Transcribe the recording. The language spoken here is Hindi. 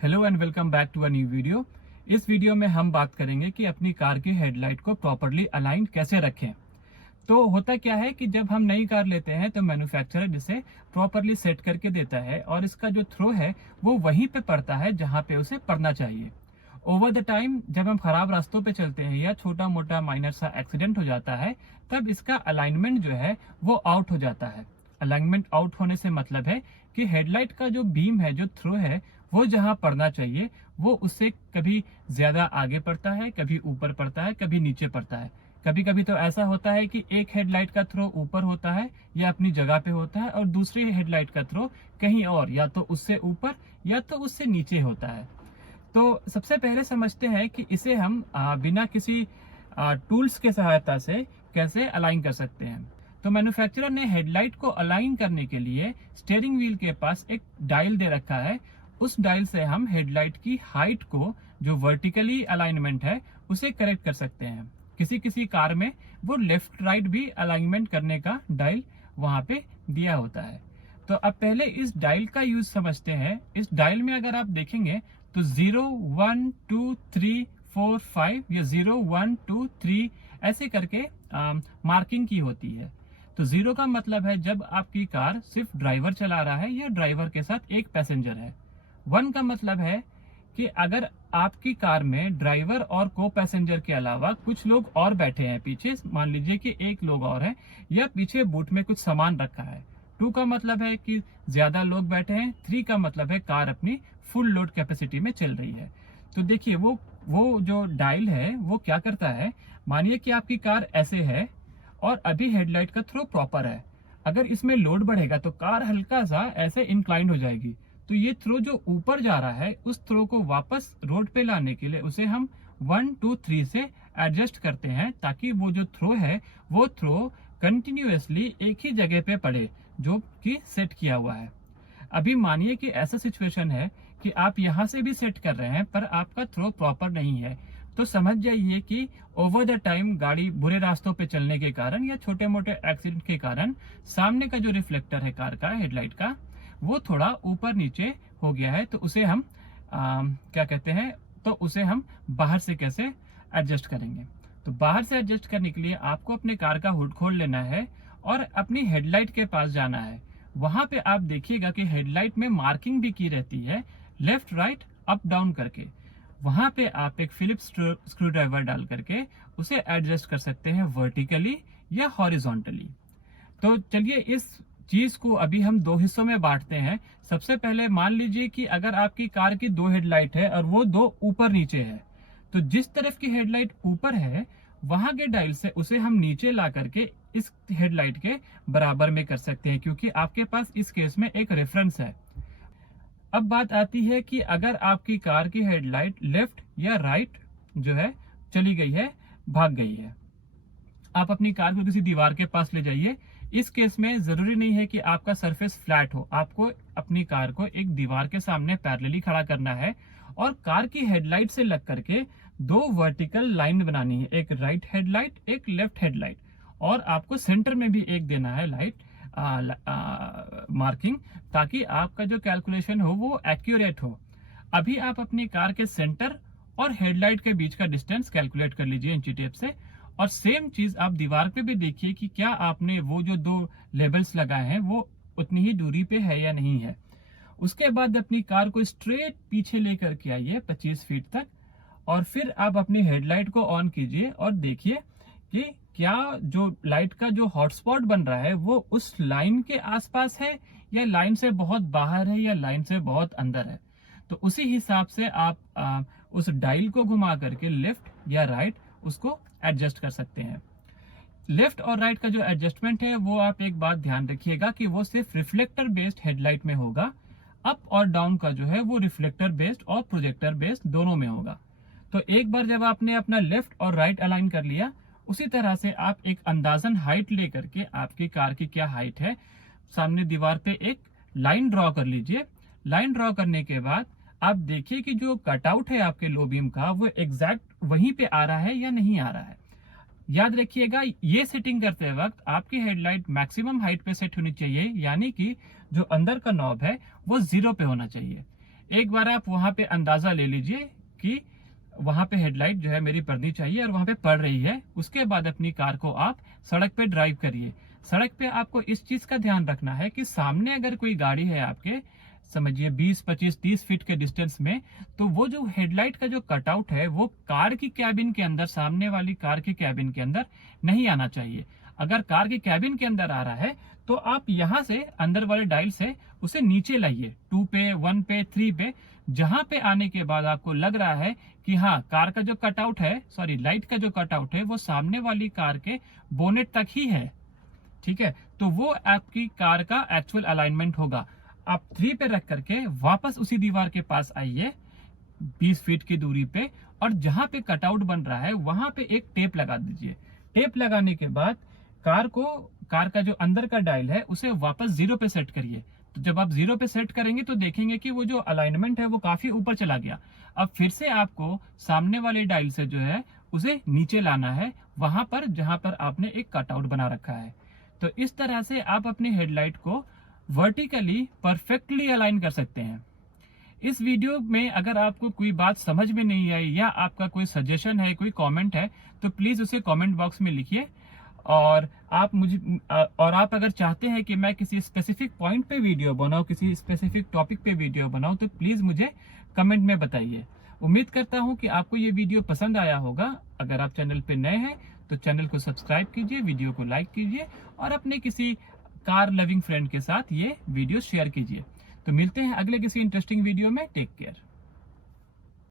Hello and welcome back to a new video. इस वीडियो में हम बात करेंगे कि अपनी कार की हेडलाइट को प्रॉपरली अलाइन कैसे रखें। तो होता क्या है कि जब हम नई कार लेते हैं तो मैन्युफैक्चरर इसे प्रॉपरली सेट करके देता है और इसका जो थ्रो है वो वहीं पे पड़ता है जहां पे उसे पड़ना चाहिए। ओवर द टाइम जब हम खराब रास्तों पे चलते हैं या छोटा मोटा माइनर सा एक्सीडेंट हो जाता है तब इसका अलाइनमेंट जो है वो आउट हो जाता है। अलाइनमेंट आउट होने से मतलब है कि हेडलाइट का जो बीम है, जो थ्रो है, वो जहां पड़ना चाहिए वो उससे कभी ज्यादा आगे पड़ता है, कभी ऊपर पड़ता है, कभी नीचे पड़ता है। कभी कभी तो ऐसा होता है कि एक हेडलाइट का थ्रो ऊपर होता है या अपनी जगह पे होता है और दूसरी हेडलाइट का थ्रो कहीं और, या तो उससे ऊपर या तो उससे नीचे होता है। तो सबसे पहले समझते हैं कि इसे हम बिना किसी टूल्स के सहायता से कैसे अलाइन कर सकते हैं। तो मैन्युफैक्चरर ने हेडलाइट को अलाइन करने के लिए स्टीयरिंग व्हील के पास एक डायल दे रखा है। उस डायल से हम हेडलाइट की हाइट को, जो वर्टिकली अलाइनमेंट है, उसे करेक्ट कर सकते हैं। किसी किसी कार में वो लेफ्ट राइट भी अलाइनमेंट करने का डायल वहां पे दिया होता है। तो अब पहले इस डायल का यूज समझते हैं। इस डायल में अगर आप देखेंगे तो 0 1 2 3 4 5 या 0 1 2 3 ऐसे करके मार्किंग की होती है। तो 0 का मतलब है जब आपकी कार सिर्फ ड्राइवर चला रहा है या ड्राइवर के साथ एक पैसेंजर है। 1 का मतलब है कि अगर आपकी कार में ड्राइवर और को पैसेंजर के अलावा कुछ लोग और बैठे हैं पीछे, मान लीजिए कि एक लोग और है या पीछे बूट में कुछ सामान रखा है। 2 का मतलब है कि ज्यादा लोग बैठे हैं। 3 का मतलब है कार अपनी फुल लोड कैपेसिटी में चल रही है। तो देखिए वो जो डायल है वो क्या करता है। मानिए कि आपकी कार ऐसे है और अभी हेडलाइट का थ्रो प्रॉपर है। अगर इसमें लोड बढ़ेगा तो कार हल्का सा ऐसे इंक्लाइन हो जाएगी। तो ये थ्रो जो ऊपर जा रहा है उस थ्रो को वापस रोड पे लाने के लिए उसे हम 1 2 3 से एडजस्ट करते हैं, ताकि वो जो थ्रो है वो थ्रो कंटिन्यूअसली एक ही जगह पे पड़े जो कि सेट किया हुआ है। अभी मानिए कि ऐसा सिचुएशन है कि आप यहां से भी सेट कर रहे हैं पर आपका थ्रो प्रॉपर नहीं है। तो समझ जाइए कि ओवर द टाइम गाड़ी बुरे रास्तों पे चलने के कारण या छोटे मोटे एक्सीडेंट के कारण सामने का जो रिफ्लेक्टर है कार का, हेडलाइट का, वो थोड़ा ऊपर नीचे हो गया है। तो उसे हम क्या कहते हैं, तो उसे हम बाहर से कैसे एडजस्ट करेंगे। तो बाहर से एडजस्ट करने के लिए आपको अपने कार का हुड खोल लेना है और अपनी हेडलाइट के पास जाना है। वहां पे आप देखिएगा कि हेडलाइट में मार्किंग भी की रहती है, लेफ्ट राइट अप डाउन करके। वहां पे आप एक फिलिप्स स्क्रू ड्राइवर डाल करके उसे एडजस्ट कर सकते हैं वर्टिकली या हॉरिजॉन्टली। तो चलिए इस चीज को अभी हम दो हिस्सों में बांटते हैं। सबसे पहले मान लीजिए कि अगर आपकी कार की 2 हेडलाइट है और वो 2 ऊपर नीचे है, तो जिस तरफ की हेडलाइट ऊपर है वहां के डायल से उसे हम नीचे ला करके इस हेडलाइट के बराबर में कर सकते हैं, क्योंकि आपके पास इस केस में एक रेफरेंस है। अब बात आती है कि अगर आपकी कार की हेडलाइट लेफ्ट या राइट जो है चली गई है, भाग गई है, आप अपनी कार को किसी दीवार के पास ले जाइए। इस केस में जरूरी नहीं है कि आपका सरफेस फ्लैट हो, आपको अपनी कार को एक दीवार के सामने पैरेलली खड़ा करना है और कार की हेडलाइट से लग करके 2 वर्टिकल लाइन बनानी है, एक राइट हेडलाइट, एक लेफ्ट हेडलाइट, और आपको सेंटर में भी एक देना है लाइट मार्किंग, ताकि आपका जो कैलकुलेशन हो वो एक्यूरेट हो। अभी आप अपनी कार के सेंटर और हेडलाइट के बीच का डिस्टेंस कैलकुलेट कर लीजिए इंची टेप से, और सेम चीज आप दीवार पे भी देखिए कि क्या आपने वो जो 2 लेबल्स लगाए हैं वो उतनी ही दूरी पे है या नहीं है। उसके बाद अपनी कार को स्ट्रेट पीछे लेकर के आइए 25 फीट तक, और फिर आप अपनी हेडलाइट को ऑन कीजिए और देखिए कि क्या जो लाइट का जो हॉटस्पॉट बन रहा है वो उस लाइन के आसपास है या लाइन से बहुत बाहर है या लाइन से बहुत अंदर है। तो उसी हिसाब से आप उस डायल को घुमा करके लेफ्ट या राइट उसको एडजस्ट कर सकते हैं। लेफ्ट और राइट का जो एडजस्टमेंट है वो आप एक बात ध्यान रखिएगा कि वो सिर्फ रिफ्लेक्टर बेस्ड हेडलाइट में होगा। अप और डाउन का जो है वो रिफ्लेक्टर बेस्ड और प्रोजेक्टर बेस्ड दोनों में होगा। तो एक बार जब आपने अपना लेफ्ट और राइट अलाइन कर लिया, उसी तरह से आप एक अंदाजन हाइट लेकर के आपकी कार की क्या हाइट है, सामने दीवार पे एक लाइन ड्रॉ कर लीजिए। लाइन ड्रॉ करने के बाद आप देखिए कि जो कटआउट है आपके लो बीम का वो एग्जैक्ट वहीं पे आ रहा है या नहीं आ रहा है। याद रखिएगा ये सेटिंग करते वक्त आपकी हेडलाइट मैक्सिमम हाइट पे सेट होनी चाहिए, यानी कि जो अंदर का नॉब है वो 0 पे होना चाहिए। एक बार आप वहां पे अंदाजा ले लीजिए कि वहां पे हेडलाइट जो है मेरी पड़नी चाहिए और वहां पे पड़ रही है। उसके बाद अपनी कार को आप सड़क पे ड्राइव करिए। सड़क पे आपको इस चीज का ध्यान रखना है कि सामने अगर कोई गाड़ी है आपके, समझिए 20, 25, 30 फीट के डिस्टेंस में, तो वो जो हेडलाइट का जो कटआउट है वो कार की कैबिन के अंदर, सामने वाली कार की कैबिन के अंदर नहीं आना चाहिए। अगर कार की कैबिन के अंदर आ रहा है तो आप यहां से अंदर वाले डायल से उसे नीचे लाइए, 2 पे, 1 पे, 3 पे। जहां पे आने के बाद आपको लग रहा है कि हाँ, कार का जो कटआउट है, सॉरी लाइट का जो कटआउट है वो सामने वाली कार के बोनेट तक ही है, ठीक है, तो वो आपकी कार का एक्चुअल अलाइनमेंट होगा। आप 3 पे रख करके वापस उसी दीवार के पास आइए 20 फीट की दूरी पे, और जहां पे कटआउट बन रहा है वहां पे एक टेप लगा दीजिए। टेप लगाने के बाद कार का जो अंदर का डायल है उसे वापस 0 पे सेट करिए। तो जब आप 0 पे सेट करेंगे तो देखेंगे कि वो जो अलाइनमेंट है वो काफी ऊपर चला गया। अब फिर से आपको सामने वाले डायल से जो है उसे नीचे लाना है, वहां पर जहां पर आपने एक कटआउट बना रखा है। तो इस तरह से आप अपनी हेडलाइट को वर्टिकली परफेक्टली अलाइन कर सकते हैं। इस वीडियो में अगर आपको कोई बात समझ में नहीं आई या आपका कोई सजेशन है, कोई कमेंट है, तो प्लीज उसे कमेंट बॉक्स में लिखिए। और आप अगर चाहते हैं कि मैं किसी स्पेसिफिक पॉइंट पे वीडियो बनाऊं, किसी स्पेसिफिक टॉपिक पे वीडियो बनाऊं, तो प्लीज मुझे कमेंट में बताइए। उम्मीद करता हूं कि आपको ये वीडियो पसंद आया होगा। अगर आप चैनल पे नए हैं तो चैनल को सब्सक्राइब कीजिए, वीडियो को लाइक कीजिए और अपने किसी कार लविंग फ्रेंड के साथ ये वीडियो शेयर कीजिए। तो मिलते हैं अगले किसी इंटरेस्टिंग वीडियो में। Take care.